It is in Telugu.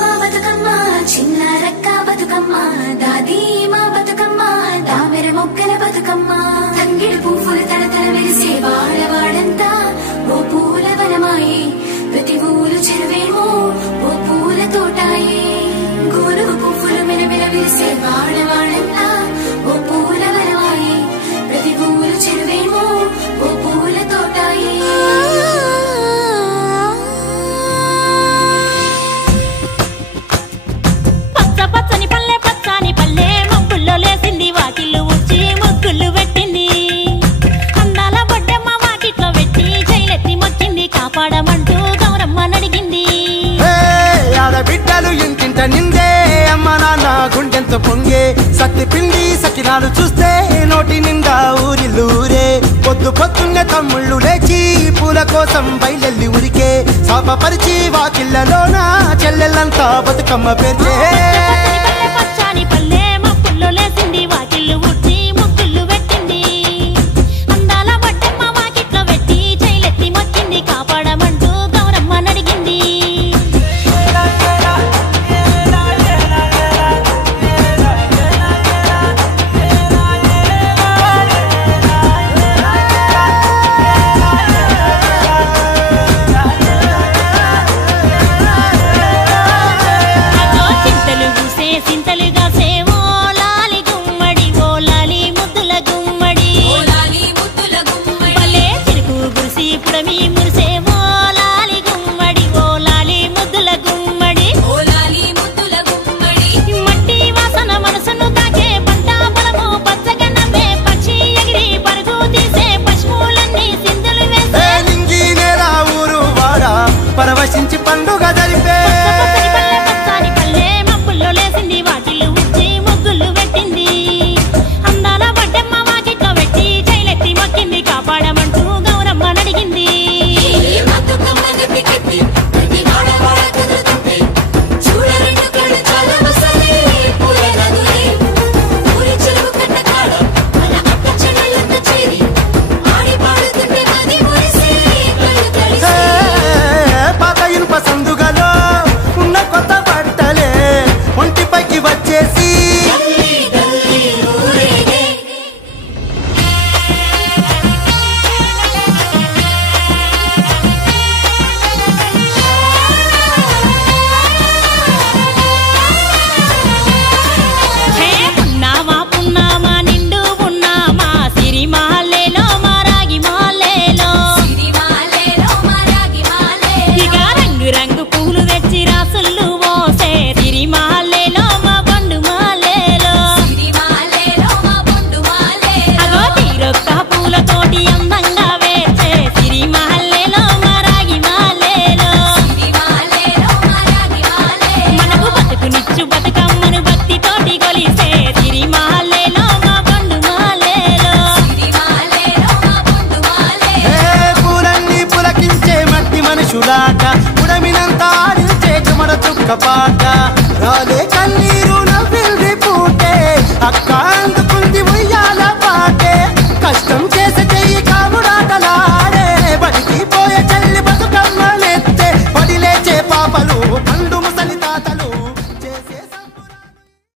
మా బతుకమ్మ చిన్న రక్క బతుకమ్మ దాది మా బతుకమ్మ దామెర మొక్కల బతుకమ్మ తంగిడు పువ్వులు తడతల మెరిసే వాడవాడంతా ఓ పూల వనమాయే ప్రతి ఊరు చెరువేమో ఓ పూల తోటాయే గోరుగు పువ్వులు మెలమెల విరిసే వాడవాడంతా ఓ పూల వనమాయే ప్రతి ఊరు చెరువేమో ఓ పూల తోటాయే పచ్చని పల్లె పచ్చని పల్లె మబ్బుల్లో లేసింది వాకిళ్ళు ఉచ్చి ముగ్గులు పెట్టింది అందాల బొడ్డమ్మ వాకిట్లో పెట్టి జైలెత్తి మొక్కింది కాపాడమంటూ గౌరమ్మ నడిగింది ఆడబిడ్డలు ఇంటింట నిందే అమ్మ నాన్న గుండెంత పొంగే సత్తి పిండి సకినాలు చూస్తే నోటి నిండా ఊరిల్లూరే పొద్దు పొద్దున్నే తమ్ముళ్ళు లేచి పూల కోసం బయలెల్లి ఉరికే శాపపరిచి వాకిళ్ళలోన చెల్లెళ్ళంతా బతుకమ్మ పేర్చే పచ్చని పల్లె మబ్బుల్లో లేసింది వాకిళ్ళు ఉచ్చి ముగ్గులు పెట్టింది అందాల బొడ్డమ్మ వాకిట్లో పెట్టి జైలెత్తి మొక్కింది కాపాడమంటూ గౌరమ్మ నడిగింది సింతలుగా సేవో లాలి గుమ్మడి ఓ లాలి ముద్దుల గుమ్మడి భలే చిరుకు గురిసి పుడమి మురిసేవో లాలి గుమ్మడి ఓ లాలి ముద్దుల గుమ్మడి మట్టి వాసన మనసును తాకే పంట పొలము పచ్చగా నవ్వే పక్షి ఎగిరి పరుగు తీసే పశువులన్నీ సింధులు వేసే నింగి నేల ఊరు వాడ పరవశించి పండుగ జరిపే పచ్చని పల్లె మబ్బుల్లో లేసింది వాకిళ్ళు ఉచ్చి ముగ్గులు పెట్టింది అందాల బొడ్డమ్మ వాకిట్లో పెట్టి జైలెత్తి మొక్కింది కాపాడమంటూ గౌరమ్మ నడిగింది పాత ఇనుప సందుగలో ఉన్న కొత్త బట్టలే ఒంటిపైకి వచ్చేసి పున్నామా పున్నామా నిండు పున్నామా సిరి మాలేలో మా రాగి మాలేలో ఇక రంగు రంగు పూలు తెచ్చి రాసులు పోసే సిరి మాలేలో మా పండు మాలేలో అగో తీరొక్క పూలతోటి అందంగా వేచే సిరి మాలేలో మా రాగి మాలేలో మనకు బతుకునిచ్చు బతుకమ్మను భక్తితోటి కొలిసే సిరి మాలేలో మా పండు మాలేలో పూలన్నీ పులకించే మట్టి మనుషులాట ఉడమినంత ఆడించే చుమడ చుక్క పాట రాలే కన్నీరు